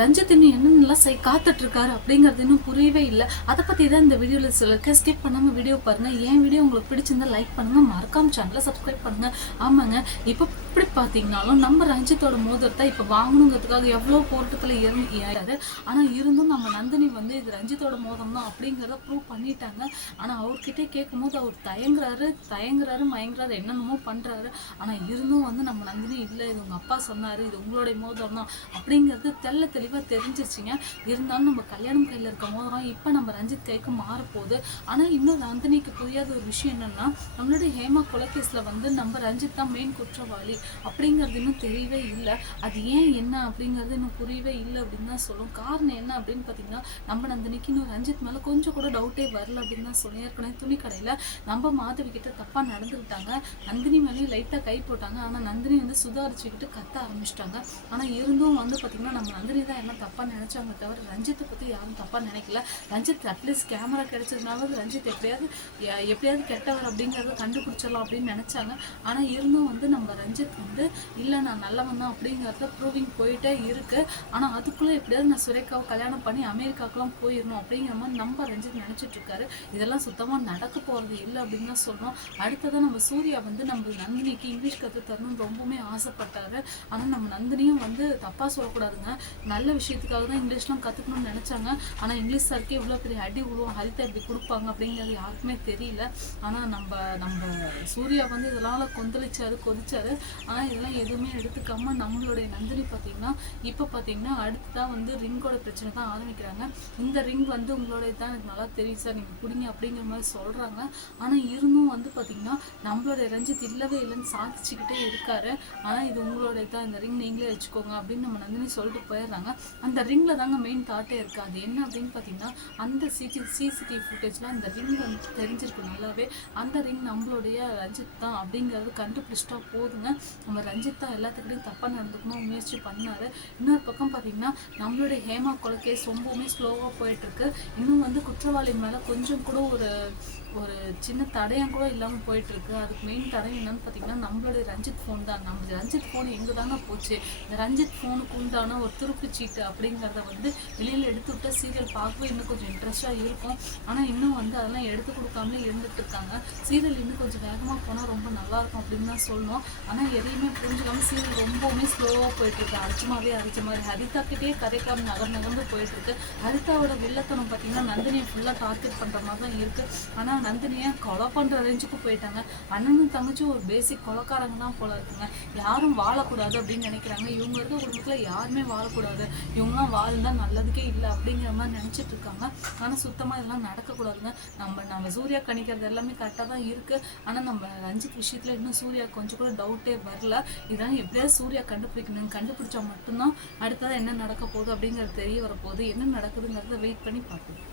ரஞ்சித் இன்னும் என்னென்னலாம் காத்துட்டு இருக்காரு அப்படிங்கிறது இன்னும் புரியவே இல்லை. அதை பற்றி தான் இந்த வீடியோவில் சொல்லிருக்க. ஸ்கிப் பண்ணாமல் வீடியோ பாருங்கள். என் வீடியோ உங்களுக்கு பிடிச்சிருந்தா லைக் பண்ணுங்கள், மறக்காம சேனலை சப்ஸ்கிரைப் பண்ணுங்கள். ஆமாங்க, இப்போ இப்படி பார்த்தீங்கன்னாலும் நம்ம ரஞ்சித்தோட மோதிரத்தை இப்போ வாங்கணுங்கிறதுக்காக எவ்வளோ போராட்டத்தில் ஏறாரு. ஆனால் இருந்தும் நம்ம நந்தினி வந்து இது ரஞ்சித்தோட மோதிரம் தான் அப்படிங்கிறத ப்ரூவ் பண்ணிட்டாங்க. ஆனால் அவர்கிட்டே கேட்கும் போது அவர் தயங்குறாரு மயங்குறாரு, என்னென்னமோ பண்ணுறாரு. ஆனால் இருந்தும் வந்து நம்ம நந்தினி இல்லை, இது உங்கள் அப்பா சொன்னார், இது உங்களுடைய மோதிரம் தான் அப்படிங்கிறது தெளிவாக தெரிஞ்சிருச்சிங்க. இருந்தாலும் நம்ம கல்யாணம் கையில் இருக்க மோதிரம் இப்போ நம்ம ரஞ்சித் கைக்கு மாறப்போகுது. ஆனால் இன்னும் நந்தினிக்கு புரியாத ஒரு விஷயம் என்னென்னா, நம்மளுடைய ஹேமா கொலைகேஸில் வந்து நம்ம ரஞ்சித் தான் மெயின் குற்றவாளி அப்படிங்கிறது இன்னும் தெரியவே இல்லை. அது ஏன் என்ன அப்படிங்கிறது இன்னும் புரியவே இல்லை அப்படின்னு தான் சொல்லும். காரணம் என்ன அப்படின்னு பார்த்தீங்கன்னா, நம்ம நந்தினிக்கு இன்னும் ரஞ்சித் மேலே கொஞ்சம் கூட டவுட்டே வரல அப்படின்னு தான் சொல்லும். ஏற்கனவே துணி கடையில் நம்ம மாதவி கிட்ட தப்பாக நடந்துக்கிட்டாங்க, நந்தினி மேலேயும் லைட்டாக கை போட்டாங்க. ஆனால் நந்தினி வந்து சுதாரிச்சுக்கிட்டு கத்த ஆரம்பிச்சிட்டாங்க. ஆனால் இருந்தும் வந்து பார்த்திங்கன்னா நம்ம நந்தினி தான் என்ன தப்பாக நினச்சாங்க தவிர ரஞ்சித்தை பற்றி யாரும் தப்பாக நினைக்கல. ரஞ்சித் அட்லீஸ்ட் கேமரா கிடைச்சதுனால ரஞ்சித் எப்படியாவது கெட்டவர் அப்படிங்கிறத கண்டுபிடிச்சிடலாம் அப்படின்னு நினச்சாங்க. ஆனால் இருந்தும் வந்து நம்ம ரஞ்சித் வந்து இல்லை நான் நல்லவன் தான் அப்படிங்கிறத ப்ரூவிங் போயிட்டே இருக்கு. ஆனால் அதுக்குள்ளே எப்படியாவது நான் சுரேகாவை கல்யாணம் பண்ணி அமெரிக்காவுக்குலாம் போயிடணும் அப்படிங்கிற மாதிரி நம்ம ரஞ்சித் நினச்சிட்டு இருக்காரு. இதெல்லாம் சுத்தமாக நடக்க போகிறது இல்லை அப்படின்னு தான் சொல்கிறோம். அடுத்ததான் நம்ம சூர்யா வந்து நம்ம நந்தினிக்கு இங்கிலீஷ் கற்று தரணும்னு ரொம்பவுமே ஆசைப்பட்டாரு. ஆனால் நம்ம நந்தினியும் வந்து தப்பாக சொல்லக்கூடாதுங்க, நல்ல விஷயத்துக்காக தான் இங்கிலீஷ்லாம் கற்றுக்கணும்னு நினச்சாங்க. ஆனால் இங்கிலீஷ் சாருக்கு இவ்வளோ பெரிய அடி விழுவும், ஹரிதா எப்படி கொடுப்பாங்க அப்படிங்கிறது யாருக்குமே தெரியல. ஆனால் நம்ம சூர்யா வந்து இதெல்லாம் கொதிச்சாரு. ஆனால் இதெல்லாம் எதுவுமே எடுத்துக்காம நம்மளுடைய நந்தினி பார்த்தீங்கன்னா இப்போ பார்த்தீங்கன்னா அடுத்ததான் வந்து ரிங்கோட பிரச்சனை தான் ஆரம்பிக்கிறாங்க. இந்த ரிங் வந்து உங்களுடைய தான் எனக்கு நல்லா தெரியும் சார், நீங்கள் பிடிங்க அப்படிங்கிற மாதிரி சொல்கிறாங்க. ஆனால் இருந்தும் வந்து பார்த்தீங்கன்னா நம்மளுடைய ரஞ்சித் இல்லவே இல்லைன்னு சாதிச்சுக்கிட்டே இருக்காரு. ஆனால் இது உங்களுடைய தான், இந்த ரிங் நீங்களே வச்சுக்கோங்க அப்படின்னு நம்ம நந்தினி சொல்லிட்டு போயிடுறாங்க. அந்த ரிங்கில் தாங்க மெயின் தாட்டே இருக்குது. அது என்ன அப்படின்னு பார்த்தீங்கன்னா, அந்த சிசிடிவி ஃபுட்டேஜில் அந்த ரிங் வந்து தெரிஞ்சிருக்கு நல்லாவே. அந்த ரிங் நம்மளுடைய ரஞ்சித் தான் அப்படிங்கிறது கண்டுபிடிச்சிட்டா போதுங்க. நம்ம ரஞ்சித் தான் எல்லாத்துக்கிட்டையும் தப்பாக நடந்துக்கணும் முயற்சி பண்ணார். இன்னொரு பக்கம் பார்த்தீங்கன்னா நம்மளுடைய ஹேமா கொலை கேஸ் ரொம்பவுமே ஸ்லோவாக போயிட்டுருக்கு. இன்னும் வந்து குற்றவாளி மேலே கொஞ்சம் கூட ஒரு சின்ன தடயம் கூட இல்லாமல் போயிட்டுருக்கு. அதுக்கு மெயின் தடயம் என்னன்னு பார்த்தீங்கன்னா நம்மளுடைய ரஞ்சித் ஃபோன் தான். நம்ம ரஞ்சித் ஃபோன் எங்கே தாங்க போச்சு? இந்த ரஞ்சித் ஃபோனுக்கு உண்டான ஒரு துருப்பு சீட்டு அப்படிங்கிறத வந்து வெளியில் எடுத்து விட்டா சீரியல் பார்க்கவே இன்னும் கொஞ்சம் இன்ட்ரெஸ்டாக இருக்கும். ஆனால் இன்னும் வந்து அதெல்லாம் எடுத்து கொடுக்காமலே இருந்துட்டு இருக்காங்க. சீரியல் இன்னும் கொஞ்சம் வேகமாக போனால் ரொம்ப நல்லாயிருக்கும் அப்படின்னு தான் சொல்லணும். ஆனால் எதையுமே புரிஞ்சுக்காமல் சீரியல் ரொம்பவுமே ஸ்லோவாக போயிட்டுருக்கு. அடிச்ச மாதிரி ஹரிதாக்கிட்டே கரைக்காம நகர்ந்து போயிட்டுருக்கு. ஹரிதாவோட வில்லத்தனம் பார்த்தீங்கன்னா நந்தினியை ஃபுல்லாக டார்கெட் பண்ணுற மாதிரி தான் இருக்குது. ஆனால் நந்தினியை கொலை பண்ணுற ரேஞ்சுக்கு போயிட்டாங்க. அண்ணனும் தங்கச்சி ஒரு பேசிக் கொலைக்காரங்க தான் போல இருக்குங்க. யாரும் வாழக்கூடாது அப்படின்னு நினைக்கிறாங்க. இவங்க இருக்க குடும்பத்தில் யாருமே வாழக்கூடாது, இவங்களாம் வாழ்ந்தால் நல்லதுக்கே இல்லை அப்படிங்கிற மாதிரி நினச்சிட்டு இருக்காங்க. ஆனால் சுத்தமாக இதெல்லாம் நடக்கக்கூடாதுங்க. நம்ம சூர்யா கணிக்கிறது எல்லாமே கரெக்டாக தான் இருக்குது. ஆனால் நம்ம ரஞ்சித் விஷயத்தில் இன்னும் சூர்யா கொஞ்சம் கூட டவுட்டே வரல. இதெல்லாம் எப்படியாவது சூர்யா கண்டுபிடிச்சா மட்டும்தான் அடுத்ததான் என்ன நடக்க போகுது அப்படிங்கிறது தெரிய வரப்போகுது. என்ன நடக்குதுங்கிறத வெயிட் பண்ணி பார்க்கணும்.